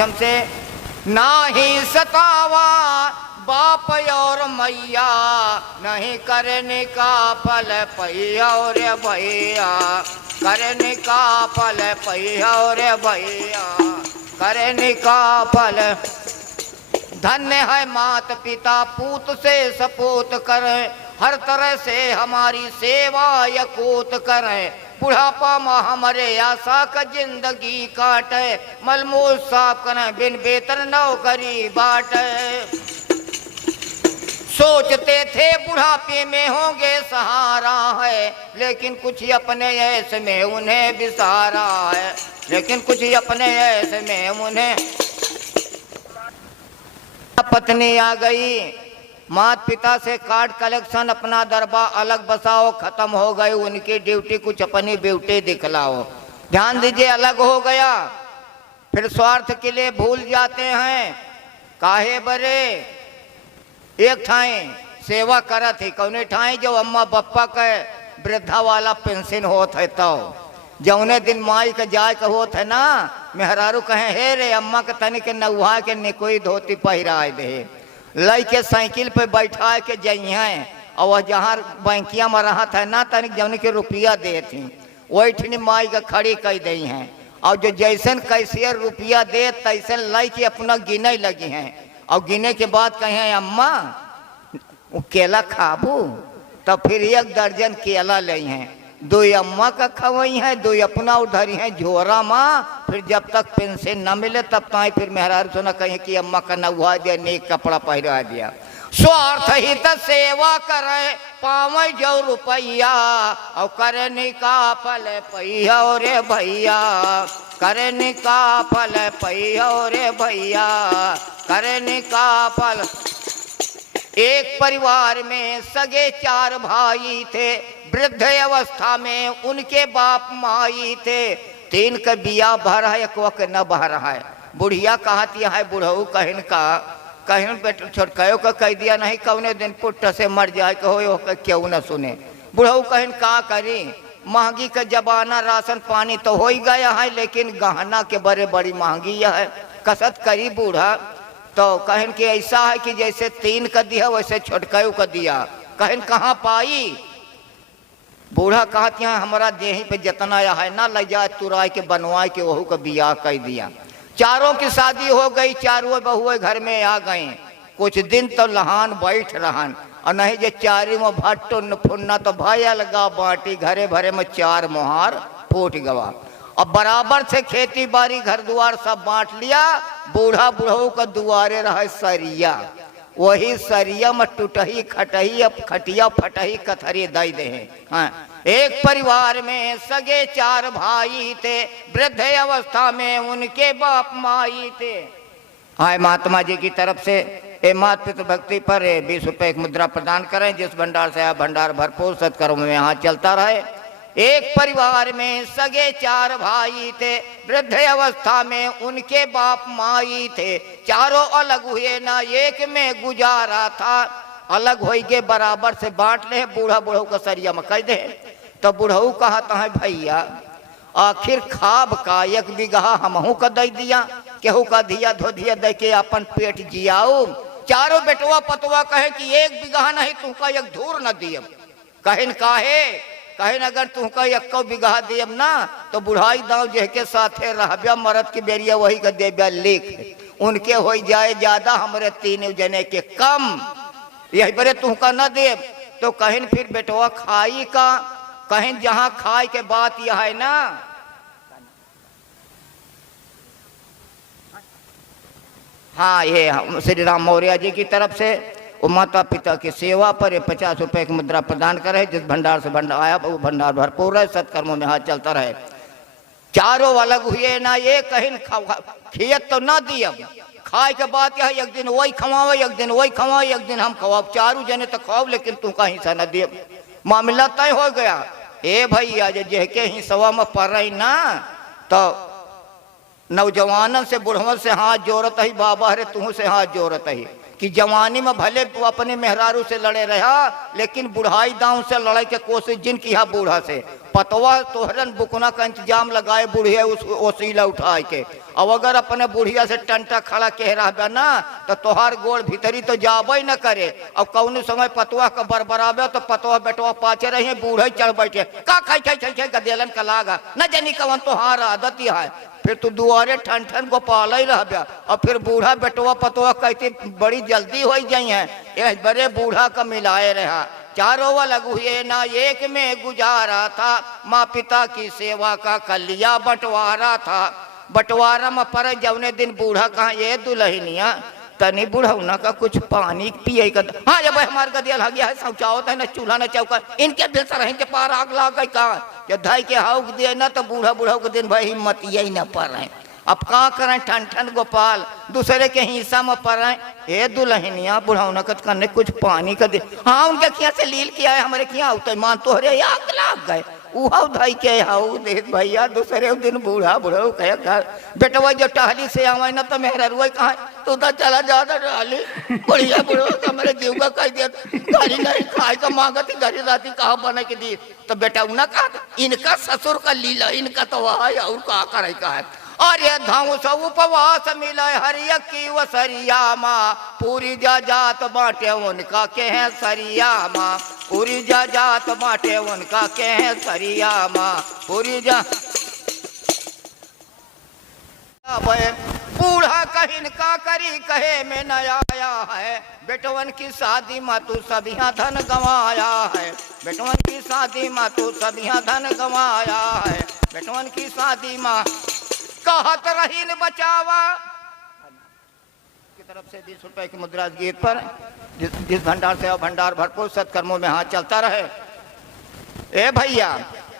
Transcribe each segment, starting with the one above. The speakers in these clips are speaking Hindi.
माध्यम से। नाही सतावा बाप और मैया, नहीं करने का फल पैया रे भैया, करने का फल पैया रे भैया, करने का फल। धन्य है मात पिता पूत से सपूत करें, हर तरह से हमारी सेवा यकूत करें। बुढ़ापा माँ हमारे आशा का जिंदगी काटे, मलमूल साफ करें बिन वेतन नौकरी बाटे। सोचते थे बुढ़ापे में होंगे सहारा है, लेकिन कुछ अपने ऐसे में उन्हें बिसारा है, लेकिन कुछ अपने ऐसे में उन्हें। पत्नी आ गई, माता पिता से कार्ड कलेक्शन, अपना दरबा अलग बसाओ, खत्म हो गई उनकी ड्यूटी, कुछ अपनी ब्यूटी दिखलाओ। ध्यान दीजिए, अलग हो गया, फिर स्वार्थ के लिए भूल जाते हैं। काहे बरे एक ठाई सेवा करत ही, कौने ठाई जो अम्मा बप्पा के वृद्धा वाला पेंशन होत है, तो जौने दिन माई के जाए के होत है ना, मेहरारू कहे हे रे अम्मा के तनिक नौहा के निकोई धोती पहिराए दे, लई के साइकिल पे बैठा के जइहे, और वह जहाँ बैंकिया में रहत है ना, तनिक जौन के रुपया दे थी वही ठनी माई के खड़ी कह दी हैं, और जो जैसन कैशियर रुपया दे तैसन लई के अपना गिने लगी हैं, और गिने के बाद कहें अम्मा वो केला खाबू, तब फिर 1 दर्जन केला ले हैं, 2 अम्मा का खवई है, 2 अपना उधरी हैं झोरा माँ। फिर जब तक पेंशन न मिले तब तक फिर मेहरारू सुना कहें कि अम्मा का नवा दिया, नेक कपड़ा पहरा दिया। स्वार्थ हित सेवा करे पावे जो रुपया, और करने का फल पैया रे भैया, करने का फल पैया रे भैया, करने का फल। एक परिवार में सगे 4 भाई थे, वृद्ध अवस्था में उनके बाप माई थे। 3 का बिया भर है, 1 वक्त न बह रहा है। बुढ़िया कहती है बुढ़ऊ कहन का, कहन बेट छोटकायो का कह दिया नहीं, कौने दिन पुट्ट से मर जाए कहो क्यों न सुने। बुढ़ऊ कहन का करी, महंगी का जमाना, राशन पानी तो हो ही गया है, लेकिन गहना के बड़े बड़ी महंगी है, कसरत करी बूढ़ा। तो कहन कि ऐसा है कि जैसे 3 का दिया वैसे छोटकायो का दिया। कहन कहाँ पाई? बूढ़ा कहती है हमारा देही पे जतना है ना, ले जाए तुराई के बनवाए के वहू का बियाह कर दिया। 4 की शादी हो गई, 4 बहुए घर में आ गए। कुछ दिन तो लहान बैठ रहन, और नहीं जे 4 में भट्टो फुन्ना तो भया लगा बाटी, घरे भरे में 4 मोहार फूट गवा। अब बराबर से खेती बाड़ी घर द्वार सब बांट लिया। बूढ़ा बुढ़ऊ का दुआरे रहे सरिया, वही सरिया में टूटही खटही, अब खटिया फटही कथरी दई दे। हाँ, एक परिवार में सगे 4 भाई थे, वृद्ध अवस्था में उनके बाप माई थे। हाँ, महात्मा जी की तरफ से ए मात पितृ भक्ति पर 20 रुपए की मुद्रा प्रदान करें, जिस भंडार से भंडार भरपूर सत्कर्म में यहाँ चलता रहे। एक परिवार में सगे 4 भाई थे, वृद्ध अवस्था में उनके बाप माई थे। 4 अलग हुए ना एक में गुजारा था, अलग हो के बराबर से बांट ले। बूढ़ा बुढ़ऊ का सरिया में कह दे। तो बुढ़ऊ कहता है भैया आखिर खाब का 1 बीघा हमहू का दे दिया, केहू का दिया धो दिया दे के अपन पेट जियाओ। 4 बेटवा पतवा कहे कि 1 बीघा नहीं तुमका 1 धूर न दियब। कहन काहे? कहन अगर तुमका 1 बीघा दियब ना तो बुढ़ाई दाव जह के साथे रहब्या, मरद की बेरिया वही का देब्या लिख, उनके हो जाए ज्यादा हमरे 3 जने के कम, यही बरे तुमका न देब। तो कहन फिर बेटवा खाई का? कहन जहाँ खाए के बात यह है ना, हाँ ये श्री राम मौर्य जी की तरफ से वो माता पिता की सेवा पर 50 रुपए की मुद्रा प्रदान करे। जिस भंडार से भंडार आया वो भंडार भरपूर है, सत्कर्मों में हाथ चलता रहे। 4 अलग हुए ना ये कहन खियत तो ना दिया, खाए के बाद यह 1 दिन वही खवाओ, 1 दिन वही खवाओ, 1 दिन हम खवाओ। 4 जने तो खवाओ, लेकिन तू का हिस्सा न दिए। मामला तय हो गया। ए भैया जह के हिस्सा में पड़ रही ना, तो नौजवानन से बुढ़वन से हाथ जोड़त ही, बाबा रे तू से हाथ जोड़त ही कि जवानी में भले वो अपने मेहरारू से लड़े रहा, लेकिन बुढ़ाई दांव से लड़ाई के कोशिश जिन किया बूढ़ा से। पतवा तोहरन बुकना का इंतजाम लगाए बुढ़िया उस वसीला उठाए के। अब अगर अपने बुढ़िया से टंटा खड़ा कह रहा ना तो तोहार गोड़ भीतरी तो जाबे न करे। अब कौन समय पतवा का बरबराबे तो पतवा बेटवा पाचे रहे बूढ़े चढ़ बैठे का खाई गदेलन का लागा न जानी कवन तोहार आदत ही है। फिर तू दुआरे ठन ठन गोपाल ही रह गया और फिर बूढ़ा बेटवा पतवा कहती बड़ी जल्दी हो जाई है। ये बड़े बूढ़ा का मिलाए रहा चारों अलग हुए ना एक में गुजारा था। माँ पिता की सेवा का कलिया बंटवारा था। बंटवारा में पर जवने दिन बूढ़ा कहा ये दुल्हनिया तनी बुढ़ौना का कुछ पानी पिए का। हाँ जब हमारे गदियल हो गया है शौचावत है न चूल्हा न चौका इनके बिल सर के पार आग ला गई कहा जब धाई के हाउक दिए ना तो बूढ़ा बूढ़ा के दिन भाई हिम्मत यही न पड़ रहे। अब कहाँ करें ठन ठन गोपाल दूसरे के हिस्सा में पड़ रहे। ए दुल्हनिया बुढ़ौना का करने कुछ पानी का दे। हाँ उनके खिया से लील किया है हमारे खिया तो मान तोहरे आग लाग गए उहाउ धाई के हाउ देख भैया दूसरे दिन बूढ़ा बूढ़ा कहे घर बेटवा जो टहली से आवे ना तो मेहरा रुआ कहा तू तो चला जाता टहली बढ़िया बूढ़ा का मेरे जीव का कह दिया गाड़ी नहीं खाए का मांगा थी गाड़ी राती कहा बने के दी तो बेटा उन्हें कहा इनका ससुर का लीला इनका तो वह और कहा करे का है। और ये धाऊ से उपवास मिले हरिया की वसरिया माँ पूरी जा जात बाटे उनका के है सरिया माँ पूरी जा जात बाटे उनका के है सरिया माँ पूरी जा बूढ़ा कहिन का करी कहे में न आया है। बेटवन की शादी माँ तू सबिया धन गंवाया है। बेटवन की शादी माँ तू सबिया धन गंवाया है। बेटवन की शादी माँ कहत रही न बचावा की तरफ से 20 रुपए की मुद्रा गीत पर जिस भंडार से भंडार भरपूर सत्कर्मों में हाथ चलता रहे। ए भैया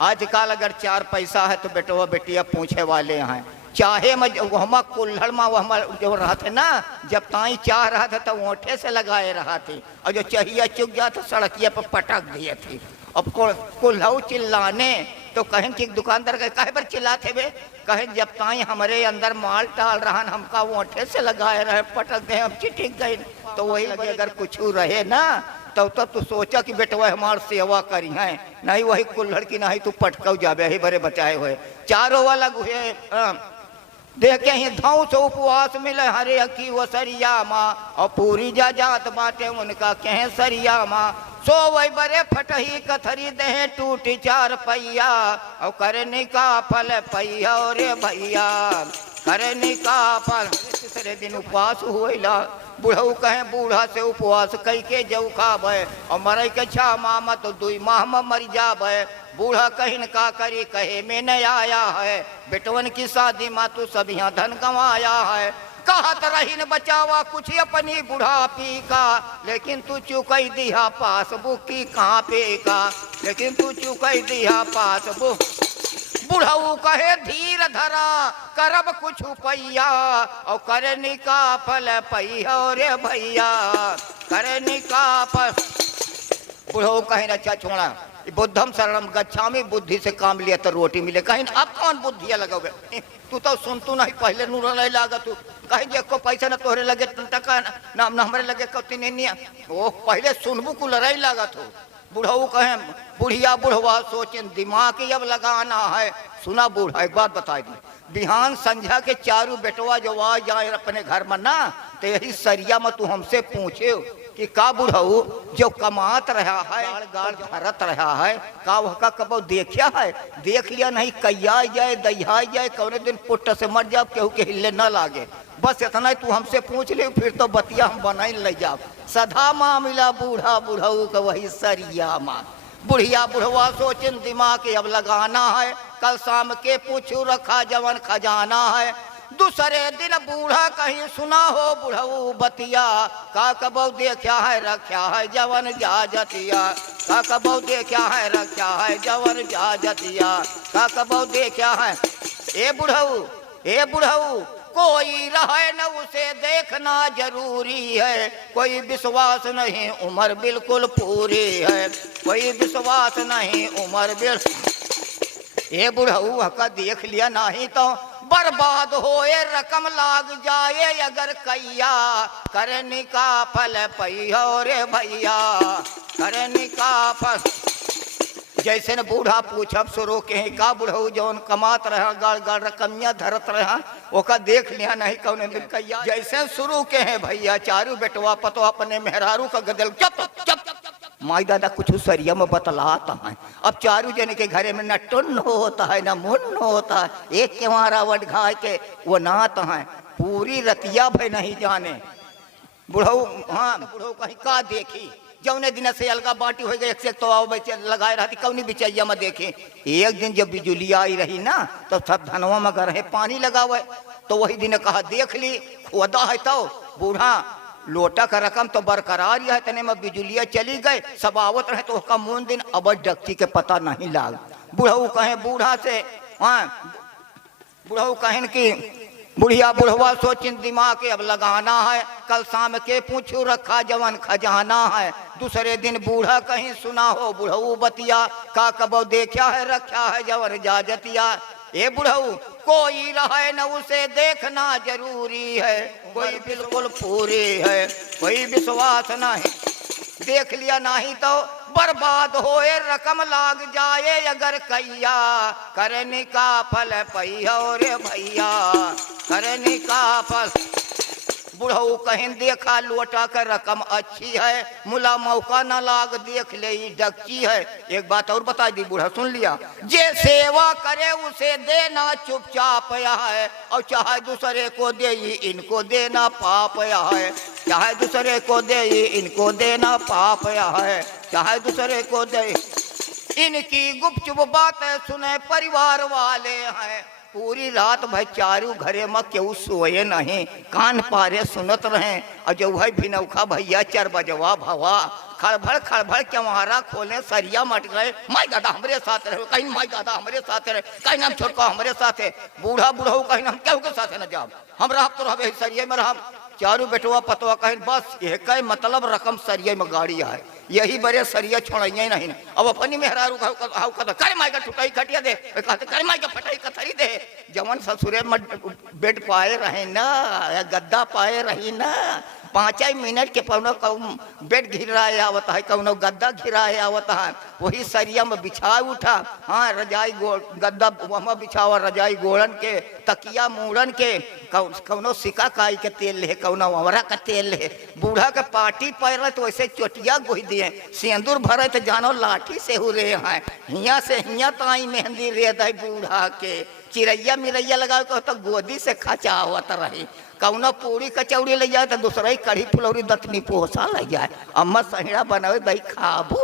आजकल अगर 4 पैसा है तो बेटवा बेटिया पूछे वाले हैं चाहे हम कुल्हड़ में वह जो रहा थे ना जब ताई चाह रहा था तो ओठे से लगाए रहा थे और जो चाहिए चुक जा तो सड़किया पर पटक दिए थे। अब कुल्हड़ चिल्लाने तो कहें कि दुकानदार कहे पर चिल्लाते वे कहें जब ताई हमारे अंदर माल टाल रहा हमका ओठे से लगाए रहे पटक गए अब चिटिक गए तो वही अगर कुछ रहे ना तो तू सोचा कि बेटवा हमार सेवा करी है नहीं वही कुल्हड़ की नहीं तू पटकऊ जाबे ही बड़े बचाए हुए चारों अलग हुए। देखे ही धाऊ से उपवास मिले हरे की वो सरिया माँ और पूरी जा जात बाटे उनका कहे सरिया माँ सो वही बड़े फटही कथरी दे टूटी 4 पैया और करने का फल पैया रे भैया करने का फल। तीसरे दिन उपवास हुएला बूढ़ऊ कहे बूढ़ा से उपवास कई के जऊ खाबे और मरे के 6 माह में तो 2 माह में मर जाबे। बूढ़ा कहिन का करी कहे में न आया है। बेटवन की शादी माँ तू सब यहाँ धन गंवाया है। कहत रही न बचावा कुछ अपनी बुढ़ापी का लेकिन तू चुकई दिया पासबुक की कहाँ पे का लेकिन तू चुकई दिया पासबुक। बुढ़ऊ कहे धीर धरा करब कुछ पैया और करनी का फल पैया रे भैया करनी का फल। बुढ़ऊ कहे अच्छा छोड़ा बुद्धम शरणम गच्छामि बुद्धि से काम लिया तो रोटी मिले कहीं अब कौन बुद्धिया लगाओगे तू तो सुन तू नहीं पहले नूर नहीं लागा तू कहीं जे को पैसा न तोहरे लगे टका नाम न हमारे लगे कति नहीं वो पहले सुनबू को लड़ाई लागा तू। बुढ़ऊ कहे बुढ़िया बुढ़वा सोचें दिमाग अब लगाना है। सुना बूढ़ा एक बात बता दी बिहान संध्या के 4 बेटवा जो आ जाए अपने घर में ना तो यही सरिया में तू हमसे पूछे कि का बुढ़ऊ जो कमात रहा है गाड़ धरत रहा है का वह का कब देखा है देख लिया नहीं कैया जाए दहिया जाए कौने दिन पुट्ट से मर जाओ केहू के हिले न लागे बस इतना ही तू हमसे पूछ ले फिर तो बतिया हम बनाई ले जाओ। सदा मामला बूढ़ा बुढ़ऊ का वही सरिया माँ बुढ़िया बुढ़वा सोचिन दिमाग अब लगाना है। कल शाम के पूछू रखा जवन खजाना है। दूसरे दिन बूढ़ा कहीं सुना हो बुढ़ऊ बतिया का कबो देखा है रखा है जवन जा जतिया का कबो देखा है रखा है जवन जा जतिया का कबो देखा है। ए बुढ़ऊ कोई रहे न उसे देखना जरूरी है कोई विश्वास नहीं उम्र बिल्कुल पूरी है कोई विश्वास नहीं उम्र बिल्कुल। ए बुढ़ऊ का देख लिया नहीं तो बर्बाद होए रकम लाग जाए अगर कैया, करने का फल पैया रे भैया, करने का फल। जैसे न बूढ़ा पूछब शुरू के का बुढ़ऊ जौन कमात रहा गाड़ गाड़ रकमिया धरत रहा ओका देख लिया नहीं कौन कैया। जैसे शुरू के हैं भैया चारू बेटवा पतो अपने मेहरारू का गदल चप चप माई दादा कुछ सरिया में बतलाता है। अब चारू जन के घरे में न टुन्न होता है न मुन्न होता है, एक के मारा वट घाय के वो नात है पूरी रतिया भाई नहीं जाने बुढ़ऊ। हाँ बुढ़ऊ कहीं का देखी जौने दिन से अलगा बाटी हो गई एक से तो आओ लगाए रहती कौनी बिचैया में देखे। एक दिन जब बिजुली आई रही ना तो सब धनवा में गए पानी लगा हुआ तो वही दिन कहा देख ली खुदा है तो बूढ़ा लोटा का रकम तो बरकरार है तने में बिजुलिया चली गए सब आवत रहे तो उसका मून दिन अब डक्ची के पता नहीं लाग। बुढ़ऊ कहे बूढ़ा से हाँ बुढ़ऊ कहन की बुढ़िया बुढ़वा सोचिन दिमाग अब लगाना है कल शाम के पूछू रखा जवन खजाना है। दूसरे दिन बूढ़ा कहीं सुना हो बुढ़ऊ बतिया का कबो देखा है रखा है जवन जाजतिया। ए बुढ़ऊ कोई रहे न उसे देखना जरूरी है, कोई बिल्कुल पूरी है कोई विश्वास नहीं, देख लिया नहीं तो बर्बाद होए रकम लाग जाए अगर कैया, करने का फल पैया रे भैया, करने का फल। बुढ़ऊ कहीं देखा लोटा का रकम अच्छी है मुला मौका न लाग देख ले डकची है। एक बात और बता दी बूढ़ा सुन लिया जे सेवा करे उसे देना चुपचाप है और चाहे दूसरे को दे इनको देना पाप है, चाहे दूसरे को दे इनको देना पाप है, चाहे दूसरे को दे। इनकी गुपचुप बातें सुने परिवार वाले हैं पूरी रात भाई चारू घरे में क्यों सोए नहीं कान पारे सुनत रहे। और जो भाई भिनौखा भैया 4 बजवा भवा खड़भड़ क्योंहारा खोले सरिया मट गए माई दादा हमारे साथ रहे कहीं माई दादा हमारे साथ रहे कहीं नाम छोटका हमारे साथ है बूढ़ा बुढ़ऊ कहीं हम क्यों के साथ न जाब हम रह तो रहे सरिया में रह। चारू बेटवा पतवा कहीं बस ये कई मतलब रकम सरिया में गाड़ी है यही बड़े सरिया छोड़िए नहीं। अब अपनी मेहरारू कर माई का टुटाई कटिया दे कहते कर माई का फटाई कथरी दे जवन ससुरे में बेड पाए रहे ना या गद्दा पाए रही ना 5 मिनट के पौनो बेड घिराए आवता है कौनो गद्दा घिराए आवता है वही सरिया में बिछा उठा। हाँ रजाई गद्दा वहाँ बिछावा रजाई गोड़न के तकिया मूड़न के कौनो सिका काई के तेल ले कौनो अवरा का तेल ले। बूढ़ा के पार्टी पैर तो वैसे चोटिया गोही दिए सिंदूर भरे तो जानो लाठी से हो रहे हैं हिया से हिया ताई मेहंदी रे दे बूढ़ा के चिड़ैया मिरैया लगा के तो गोदी से खचावत रही कौनो पूरी कचौड़ी ले जाए तो दूसरा ही कढ़ी फुलौरी दतनी पोसा ले जाए अम्मा सहिड़ा बनावे दही खाबू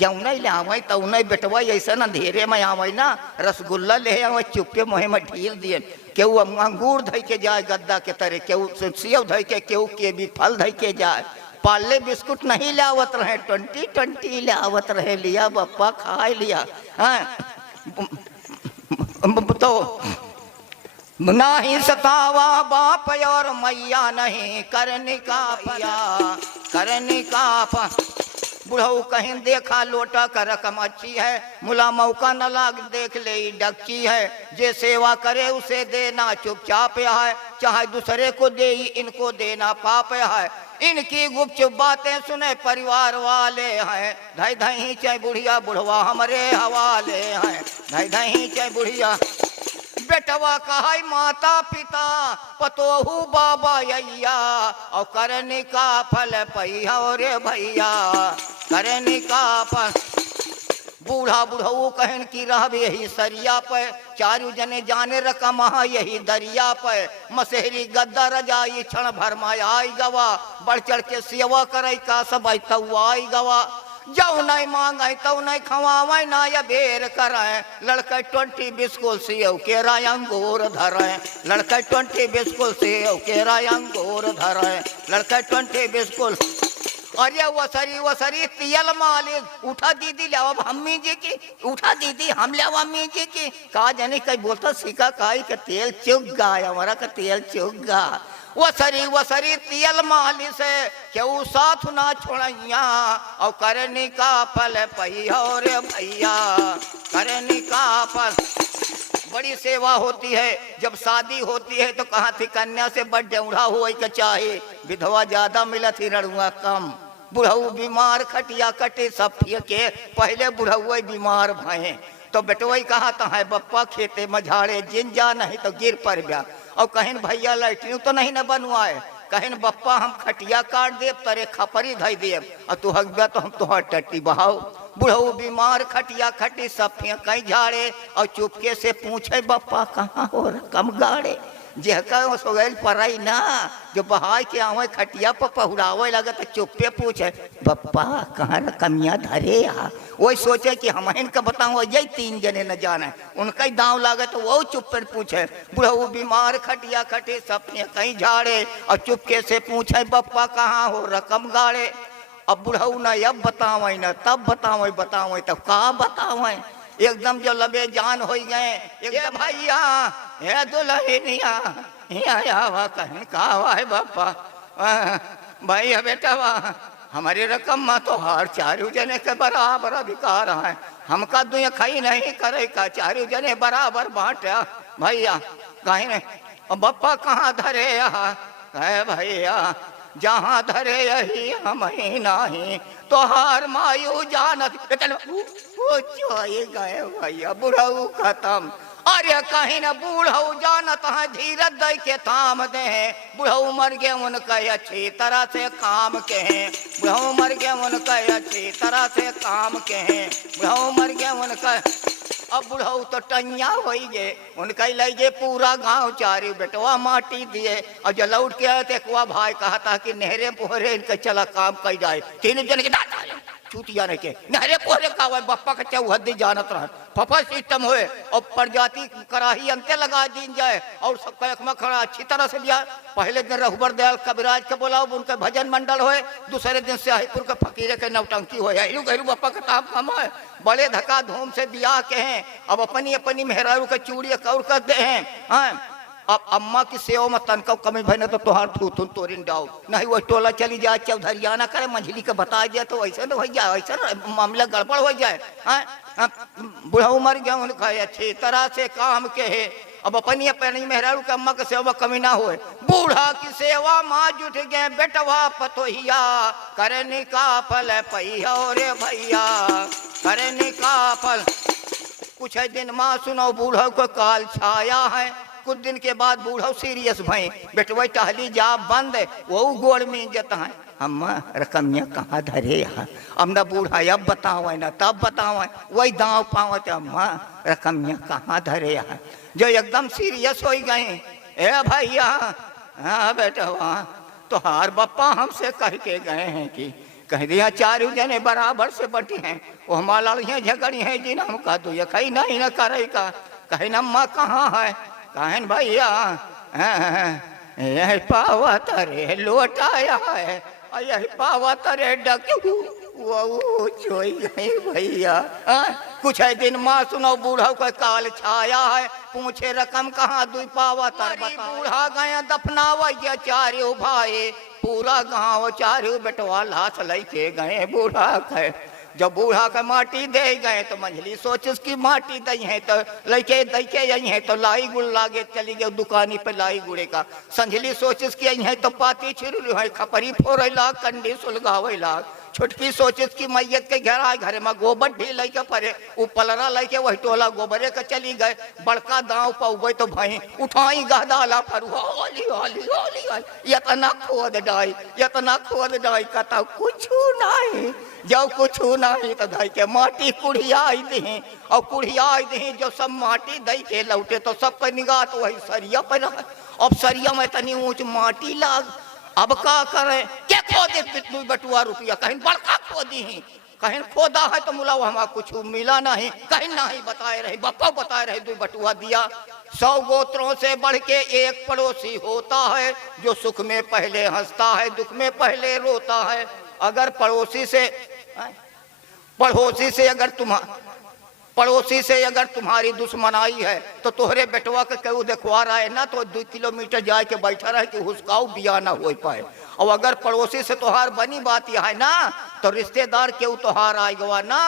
जौन ले आवे तौन बेटवा ऐसा न अंधेरे में आवे ना रसगुल्ला ले आवे चुपके मुँह में ढील दिए केहू अंगूर धई के जाए गद्दा के तरह केहू सेव धई के केहू के भी फल धई के जाए। पार्ले बिस्कुट नहीं लावत रहे 20 लावत रहे लिया बप्पा खा लिया। हाँ तो ना ही सतावा बाप और मैया नहीं करने का पिया करने का बुढ़ऊ कहीं देखा लोटा का रकम अच्छी है मुला मौका न लाग देख ले डकची है जे सेवा करे उसे देना चुपचाप है चाहे दूसरे को दे इनको देना पाप है। इनकी गुपचुप बातें सुने परिवार वाले हैं धई धई चाहे बुढ़िया बुढ़वा हमारे हवाले हैं धई धई चाहे बुढ़िया बेटवा कहा माता पिता पतोहू बाबा यैया और करने का फल पैया रे भैया करने का फल। बूढ़ा बुढ़ऊ कहन की रह यही सरिया पे चारू जने जाने रकम यही दरिया पे मसेहरी गद्दा रजाई क्षण भर में आई गवा बढ़ चढ़ के सेवा करे का सब आई गवा जाऊ नहीं मांगे तो नहीं खवावे ना या बेर करे लड़के 20 बिस्कुल सेव केरा अंगूर धरे लड़के 20 बिस्कुल सेव केरा अंगूर धरे लड़के 20 बिस्कुल। अरे वसरी तियल मालिक उठा दीदी ले अम्मी जी की उठा दीदी हम ले अम्मी जी की कहा जाने कहीं बोलता सिका काई के तेल चुग गा हमारा का तेल चुग गा वसरी तियल माली से क्यों साथ ना छोड़ैया और करने का फल पैया रे भैया करने का फल। बड़ी सेवा होती है। जब शादी होती है तो कहा थी कन्या से बड़ डेढ़ा हो के चाहे, विधवा ज्यादा मिलत ही रड़ुआ कम। बुढ़ऊ बीमार खटिया कटे सब के, पहले बुढ़ऊ बीमार भये तो बेटवई कहा तो है बप्पा खेते मझाड़े, जिन जा नहीं तो गिर पर गया। और कहीं भैया लैट्रिन तो नहीं न बनवाए, कहीं बप्पा हम खटिया काट देव तरे खपरी धई देव और तू हक गया तो हम तुहार टट्टी बहाओ। बुढ़ऊ बीमार खटिया खटी सब कहीं झाड़े और चुपके से पूछे बप्पा कहाँ हो रकम गाड़े। जेहका सोगल पराई ना जो बहाय के आवे खटिया पर पहुरावे लगे तो चुप्पे पूछे बप्पा कहाँ रकमिया धरे यहाँ। वही सोचे कि हम इनका बताऊँ यही तीन जने न जाने, उनका ही दांव लागे तो वो चुप्पे पूछे। बुढ़ऊ बीमार खटिया खटे सपने कहीं झाड़े और चुपके से पूछे बप्पा कहाँ हो रकम गाड़े। अब बुढ़ऊ न अब बतावे न तब बतावे तब का बतावे। एकदम जो लबे जान हो गए, एकदम भैया ये दुल्हनिया यहाँ कहीं कहा है बापा भैया बेटा वाह हमारी रकम में तो हर चारू जने के बराबर अधिकार है, हमका दुनिया खाई नहीं करे का चारू जने बराबर बांटे भैया कहीं नहीं। बप्पा कहाँ धरे यहाँ है भैया, जहाँ धरे यही हम ही नहीं तो हार मायू जानत गए भैया बुढ़ऊ खत्म। अरे कहीं न बूढ़ऊ जानत है धीरज दे के थाम दे, बुढ़ऊ मर गए उनका अच्छी तरह से काम के हैं, बुढ़ऊ मर गए उनका अच्छी तरह से काम के हैं, बुढ़ऊ मर गए उनका। अब बुढ़ऊ तो टैया हो गए, उनका ले गए पूरा गांव चारी बेटवा माटी दिए और जो लौट के आए थे भाई कहा था कि नहरे पोहरे इनका चला काम कर जाए। तीन जन के छूटिया नहीं के नहरे पोहरे का बप्पा का चौहदी जानत रह पपा सिस्टम होए और प्रजाति कराही अंते लगा दी जाए और सब कैक में खड़ा अच्छी तरह से दिया। पहले दिन रघुबर दयाल कविराज के बोलाओ उनके भजन मंडल होए, दूसरे दिन शाहीपुर के फकीरे के नौटंकी हो गहरू बप्पा का ताप कम है। बड़े धक्का धूम से बियाह के हैं, अब अपनी अपनी मेहरारू के चूड़ी कौर कर दे हैं। अब अम्मा की सेवा में तनका कमी भई न तो तुहार थूथुन तोरिन डाओ नहीं वो टोला चली जाए चौधरिया ना करे मंझली के बता दिया तो वैसे तो हो जाए, वैसे मामला गड़बड़ हो जाए। बुढ़ऊ मर गया उनका अच्छी तरह से काम के है, अब अपनी अपनी मेहरारू के अम्मा के सेवा कमी ना होए। बूढ़ा की सेवा माँ जुट गए बेटवा पतोहिया करने का फल पहिया रे भैया करने का फल। कुछ दिन माँ सुनो बूढ़ा को काल छाया है, कुछ दिन के बाद बूढ़ो सीरियस भई बेटवा टहली जा बंद वो गोड़ में जता है अम्मा रकमिया कहाँ धरे यहाँ। अब न बूढ़ा अब बतावे न तब बतावे वही दाँव पावत अम्मा रकमिया कहाँ धरे यहाँ। जो एकदम सीरियस हो गए ए भैया हाँ बेटा वहाँ तो हार बप्पा हमसे कह के गए हैं कि कह दिया चारू जने बराबर से बटी हैं वो हमारा लड़ियाँ झगड़ी हैं जिन हम कह दो ये कहीं नहीं न करे का कहीं न अम्मा कहाँ है कहन भैया यही पावा तरे लोटाया है यही पावा तरे डक्यू वो चोई गई भैया। कुछ है दिन माँ सुनो बूढ़ा को काल छाया है पूछे रकम कहाँ दुई पावा तर बूढ़ा गया दफनावा या चारू भाई पूरा गांव चारू बेटवा लाश लेके गए बूढ़ा के। जब बूढ़ा का माटी दे गए तो मंझली सोचिस की माटी दई है तो लैके दैके यही है तो लाई गुड़ लागे चली गए दुकानी पे लाई गुड़े का। संझली सोचिस की यही है तो पाती छिरू है खपरी फोड़े लाग कंडी सुलगावे लाग। छुटकी सोचिस की मैयत के घेरा घर में गोबर ढी लेके परे वो पलरा लेके वही टोला गोबरे का चली गए। बड़का दांव पौबे तो भाई उठाई गहदाला पर होली होली होली होली इतना खोद डाई कता कुछ नहीं जब कुछ नहीं तो धाई के माटी कुढ़ियाई दी और कुढ़ियाई दी जो सब माटी दई के लौटे तो सबका निगाह तो वही सरिया पर रहा। अब सरिया में तनी ऊंच माटी लाग अब का करे क्या खोदे पितलू बटुआ रुपया कहीं बड़का खोदी ही कहीं खोदा है तो मुला हमारा कुछ मिला नहीं कहीं नहीं बताए रहे बप्पा बताए रहे दो बटुआ दिया। 100 गोत्रों से बढ़ के एक पड़ोसी होता है जो सुख में पहले हंसता है दुख में पहले रोता है। अगर पड़ोसी से अगर तुम्हारी दुश्मनाई है तो तोहरे बेटवा के केहू देखवा रहा है ना तो 2 किलोमीटर जाए के बैठा रहे कि हुसकाऊ बिया ना हो पाए। और अगर पड़ोसी से तोहार बनी बात यह है ना तो रिश्तेदार केहू तोहार आएगा ना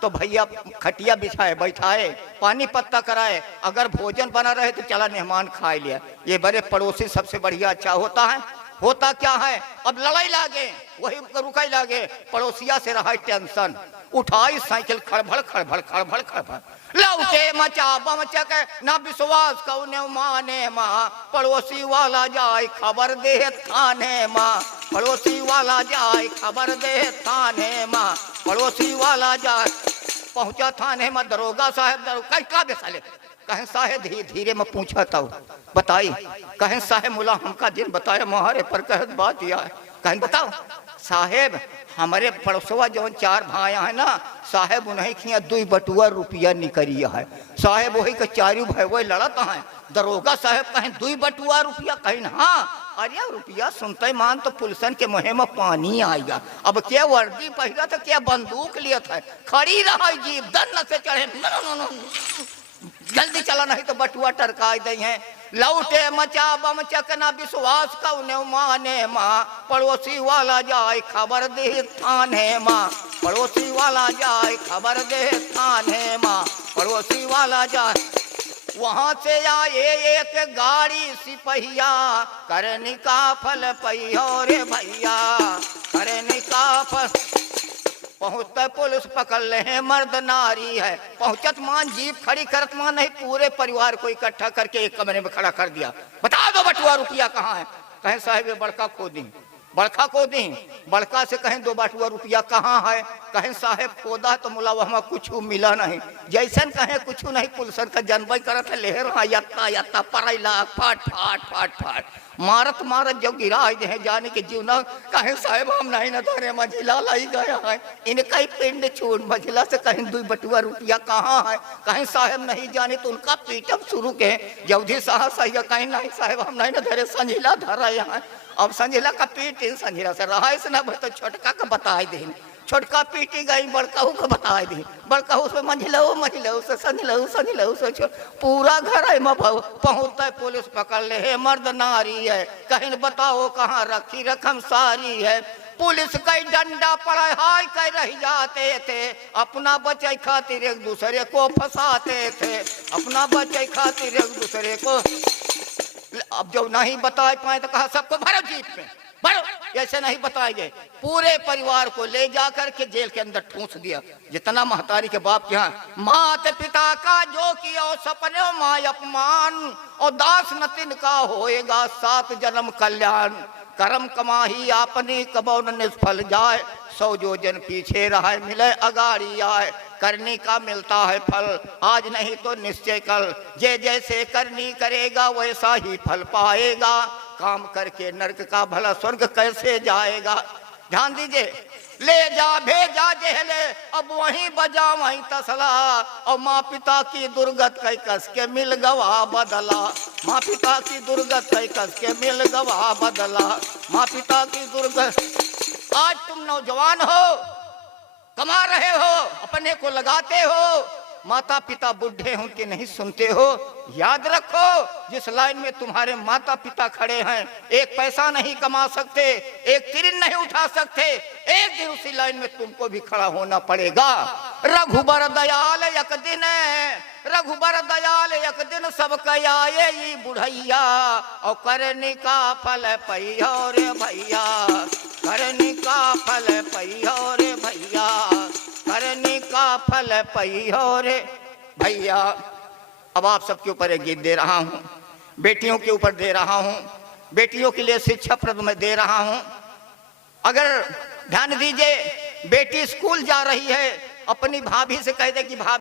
तो भैया खटिया बिछाए बैठाए, पानी पत्ता कराए, अगर भोजन बना रहे तो चला मेहमान खा लिया। ये बड़े पड़ोसी सबसे बढ़िया अच्छा होता है। होता क्या है, अब लड़ाई लागे, वही रुकाई लागे, पड़ोसिया से रहा टेंशन, उठाई साइकिल खड़भड़ खड़भड़ खड़भड़ खड़भड़, लौटे मचा बम चक ना विश्वास कौने माने माँ, पड़ोसी वाला जाए खबर दे थाने माँ, पड़ोसी वाला जाए खबर दे थाने माँ, पड़ोसी वाला जाए। पहुंचा थाने में, दरोगा साहब दरोगा का बेसाले कहें साहेब धीरे धीरे में पूछा था बताई, कहें साहेब मुला हमका दिन बताया महारे पर कहत बात या है, कहें बताओ साहेब हमारे पड़ोसवा जवन 4 भाई है ना साहेब, उन्हीं खिया 2 बटुआ रुपया निकरिया है साहेब, वही के 4 भाई वही लड़त है। दरोगा साहेब कहें 2 बटुआ रुपया, कहें हाँ, अरे रुपया सुनते मान तो पुलिसन के मुँह में पानी आएगा। अब क्या वर्दी पहिरा था, क्या बंदूक लिया था, खड़ी रहा जीप दन से चढ़े, जल्दी चला नहीं तो बटुआ टरकाई दे हैं। लौटे मचा बम चकना विश्वास कौने माने माँ, पड़ोसी वाला जाए खबर दे थाने माँ, पड़ोसी वाला जाए खबर दे थाने माँ, पड़ोसी वाला जाए। वहां से आए एक गाड़ी सिपहिया, करनी का फल पहियो रे भैया, करनी का फल। पहुंचते पुलिस पकड़ ले हैं, मर्द नारी है, पहुंचत मान जीप खड़ी करत मान नहीं, पूरे परिवार को इकट्ठा करके एक कमरे में खड़ा कर दिया। बता दो बटुआ रुपया कहाँ है, कहें साहब ये बड़का खो दी, बड़का खो दी, बड़का से कहें 2 बटुआ रुपया कहाँ है, कहें साहेब खोदा तो मुला वहाँ कुछ मिला नहीं, जैसन कहें कुछ नहीं, पुलिसन का जनबई करत है, लेहर यत्ता यत्ता परैला फाट फाट फाट फाट मारत मारत जब गिरा है जाने के जीवना, कहें साहेब हम नहीं न धरे मझिला लाई गया है, इनका ही पिंड छोड़ मझिला से कहें 2 बटुआ रुपया कहाँ है, कहें साहेब नहीं जाने तो उनका पीटअप शुरू के जवधी साहब सही कहें नहीं साहेब हम नहीं न धरे संझिला धरा यहाँ। अब संझिला का पीट संझिला से रहा से ना तो छोटका का बताए दे, छोटका पीटी गई बड़काऊ को बताए दी, बड़काऊ से मंझिलऊ से संझिलऊ से पूरा घर है पहुंचते पुलिस पकड़ ले है, मर्द नारी है, कहीं बताओ कहाँ रखी रकम सारी है। पुलिस कई डंडा पड़ा हाय कह रह जाते थे, अपना बचे खातिर एक दूसरे को फंसाते थे, अपना बचे खातिर एक दूसरे को। अब जो नहीं बता पाए तो कहा सबको भरो जीप में भरो, ऐसे नहीं बताएंगे, पूरे परिवार को ले जाकर के जेल के अंदर ठूंस दिया। जितना महतारी के बाप के यहाँ माता पिता का जो किया सपने माँ अपमान, और दास नतिन का होएगा 7 जन्म कल्याण, कर्म कमाही आपने कबौ न निष्फल जाए, 100 योजन पीछे रहा मिले अगाड़ी आए, करनी का मिलता है फल आज नहीं तो निश्चय कल, जे जैसे करनी करेगा वैसा ही फल पाएगा, काम करके नरक का भला स्वर्ग कैसे जाएगा। ध्यान दीजिए, ले जा भेजा जेले अब वहीं बजा वहीं तसला, और माँ पिता की दुर्गत कई कस के मिल गवा बदला, माँ पिता की दुर्गत कई कस के मिल गवा बदला, माँ पिता की दुर्गत। आज तुम नौजवान हो, कमा रहे हो, अपने को लगाते हो, माता पिता बूढ़े हैं उनके नहीं सुनते हो, याद रखो जिस लाइन में तुम्हारे माता पिता खड़े हैं, एक पैसा नहीं कमा सकते, एक तिरिन नहीं उठा सकते, एक दिन उसी लाइन में तुमको भी खड़ा होना पड़ेगा। रघुबर दयाल एक दिन, रघुबर दयाल एक दिन सबका आए बुढ़ैया, और करनी का फल पैया रे भैया, करनी का फल पैया रे भैया, करनी का फल पैया रे भैया। अब आप सबके ऊपर एक गीत दे रहा हूँ, बेटियों के ऊपर दे रहा हूँ, बेटियों के लिए शिक्षाप्रद मैं दे रहा हूँ। अगर ध्यान दीजिए, बेटी स्कूल जा रही है, अपनी भाभी से कह दे कि भाभी